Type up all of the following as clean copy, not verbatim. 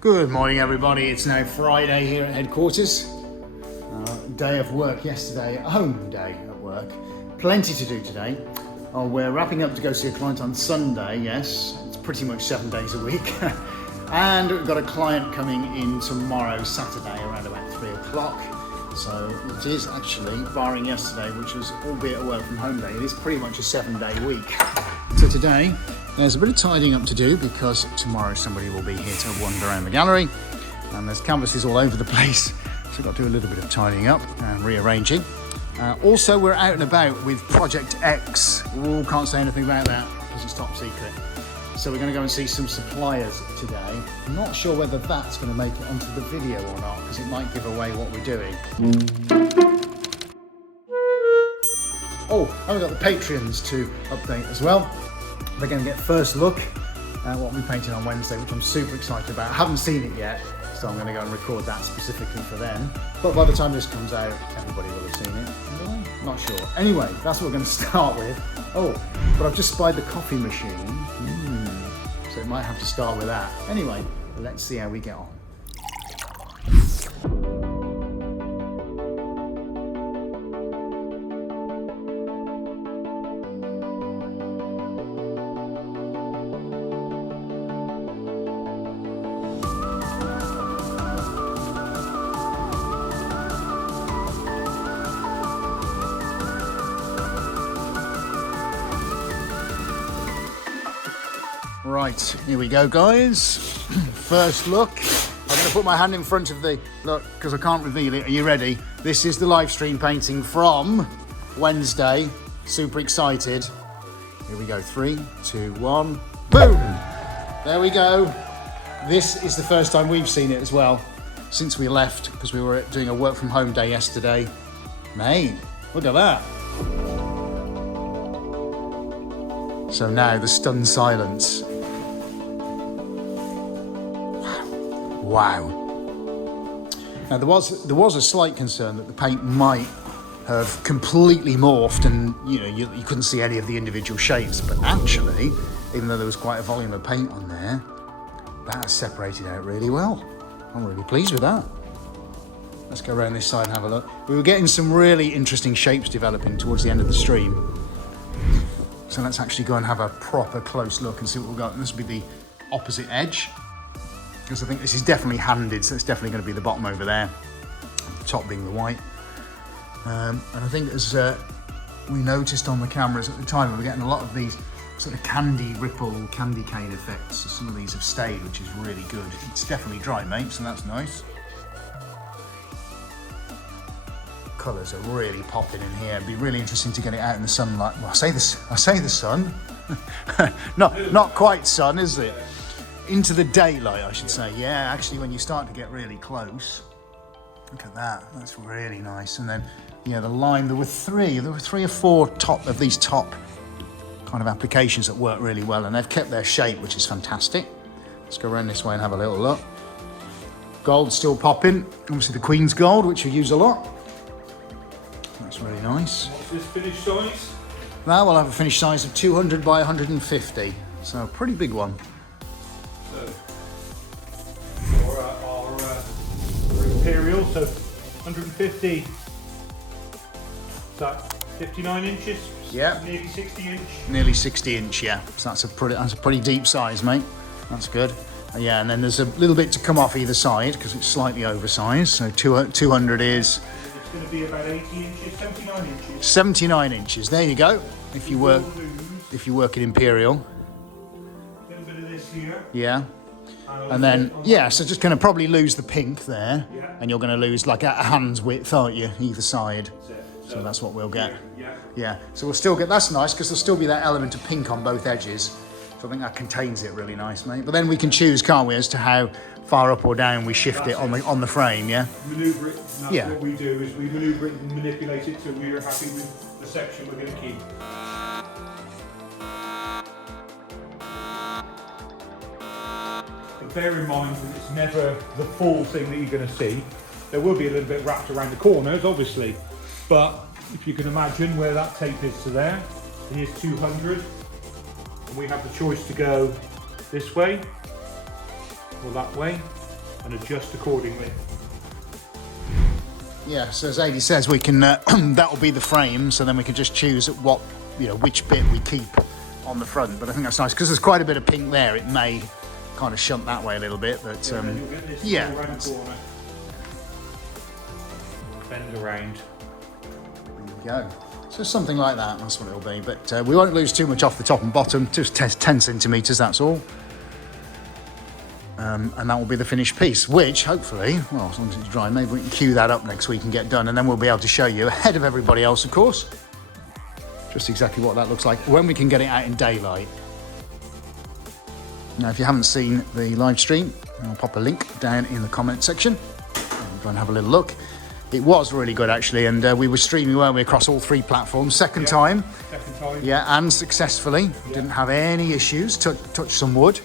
Good morning everybody, it's now Friday here at headquarters. Day of work yesterday, a home day at work. Plenty to do today. We're wrapping up to go see a client on Sunday, yes. It's pretty much 7 days a week. And we've got a client coming in tomorrow, Saturday, around about 3 o'clock. So it is actually, barring yesterday, which was albeit a work from home day, it is pretty much a 7-day week. So today, there's a bit of tidying up to do because tomorrow somebody will be here to wander around the gallery and there's canvases all over the place. So we've got to do a little bit of tidying up and rearranging. Also, we're out and about with Project X. We can't say anything about that because it's top secret. So we're going to go and see some suppliers today. I'm not sure whether that's going to make it onto the video or not because it might give away what we're doing. Oh, I've got the Patreons to update as well. They're going to get first look at what we painted on Wednesday, which I'm super excited about. I haven't seen it yet, so I'm going to go and record that specifically for them. But by the time this comes out, everybody will have seen it. No, not sure. Anyway, that's what we're going to start with. Oh, but I've just spied the coffee machine. So it might have to start with that. Anyway, let's see how we get on. Right, here we go guys. First look. I'm going to put my hand in front of the look because I can't reveal it. Are you ready? This is the live stream painting from Wednesday. Super excited. Here we go, 3, 2, 1, boom! There we go. This is the first time we've seen it as well since we left because we were doing a work from home day yesterday. Mate, look at that. So now the stunned silence. Wow. Now there was a slight concern that the paint might have completely morphed and you couldn't see any of the individual shades, but actually, even though there was quite a volume of paint on there, that has separated out really well. I'm really pleased with that. Let's go around this side and have a look. We were getting some really interesting shapes developing towards the end of the stream. So let's actually go and have a proper close look and see what we've got. And this will be the opposite edge, because I think this is definitely handed, so it's definitely going to be the bottom over there, the top being the white. And I think as we noticed on the cameras at the time, we were getting a lot of these sort of candy ripple, candy cane effects. So some of these have stayed, which is really good. It's definitely dry, mate, so that's nice. Colours are really popping in here. It'd be really interesting to get it out in the sunlight. Well, I say the sun. not quite sun, is it? Into the daylight, I should say. Yeah, actually, when you start to get really close, look at that. That's really nice. And then, yeah, the line. There were three or four of these top kind of applications that work really well, and they've kept their shape, which is fantastic. Let's go around this way and have a little look. Gold's still popping. Obviously, the Queen's Gold, which we use a lot. That's really nice. What's this finished size? That will have a finished size of 200 by 150, so a pretty big one. So, for our Imperial, so 150, is that 59 inches? Yeah. Nearly 60 inch? Nearly 60 inch, yeah. So that's a pretty deep size, mate. That's good. Yeah, and then there's a little bit to come off either side because it's slightly oversized, so 200 is... It's going to be about 80 inches, 79 inches. 79 inches, there you go. If you work at Imperial. A little bit of this here. Yeah. And then, yeah, so just going to probably lose the pink there. Yeah. And you're going to lose like a hand's width, aren't you, either side. So that's what we'll get. Yeah. So we'll still get, that's nice because there'll still be that element of pink on both edges. So I think that contains it really nice, mate. But then we can choose, can't we, as to how far up or down we shift it on the frame, yeah? Manoeuvre it, and that's what we do, is we manoeuvre it and manipulate it so we're happy with the section we're going to keep. But bear in mind that it's never the full thing that you're going to see. There will be a little bit wrapped around the corners, obviously, but if you can imagine where that tape is to there, here's 200, and we have the choice to go this way or that way. and adjust accordingly. Yeah, so as Adi says, we can that will be the frame, so then we can just choose what, which bit we keep on the front. But I think that's nice because there's quite a bit of pink there. It may kind of shunt that way a little bit, but Then you'll get this yeah, around the corner. Bend around. there we go. So something like that, that's what it'll be. But we won't lose too much off the top and bottom, just 10 centimetres, that's all. And that will be the finished piece, which hopefully, well, as long as it's dry, maybe we can cue that up next week and get done, and then we'll be able to show you ahead of everybody else, of course, just exactly what that looks like when we can get it out in daylight. Now, if you haven't seen the live stream, I'll pop a link down in the comment section. Go and have a little look. It was really good, actually, and we were streaming, weren't we, across all 3 platforms. Second time. Yeah, and successfully. Yeah. Didn't have any issues. Touch some wood.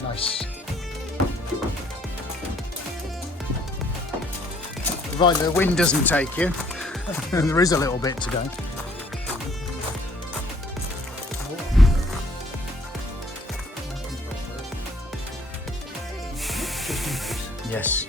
Nice. Provided the wind doesn't take you, and there is a little bit today. Yes.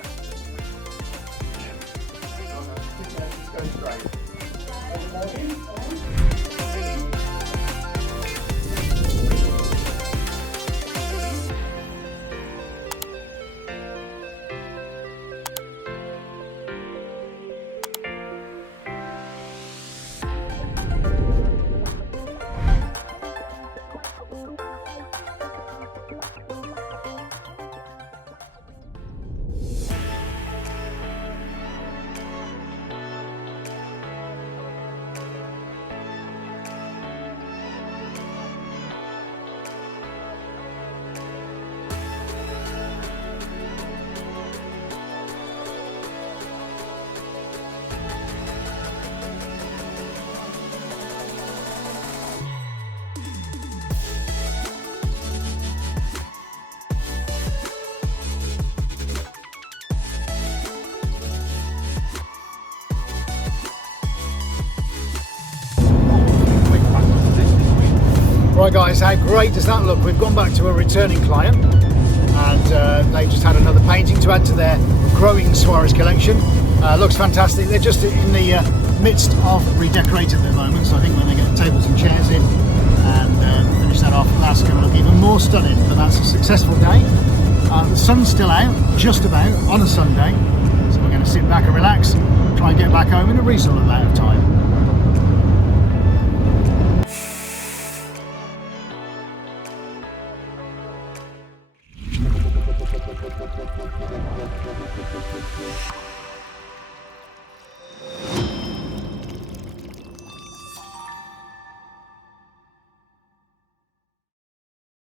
Right guys, how great does that look? We've gone back to a returning client and they just had another painting to add to their growing Suarez collection. Looks fantastic. They're just in the midst of redecorating at the moment, so I think when they get the tables and chairs in and finish that off, that's going to look even more stunning. But that's a successful day. The sun's still out, just about, on a Sunday, so we're going to sit back and relax, try and get back home in a reasonable amount of time.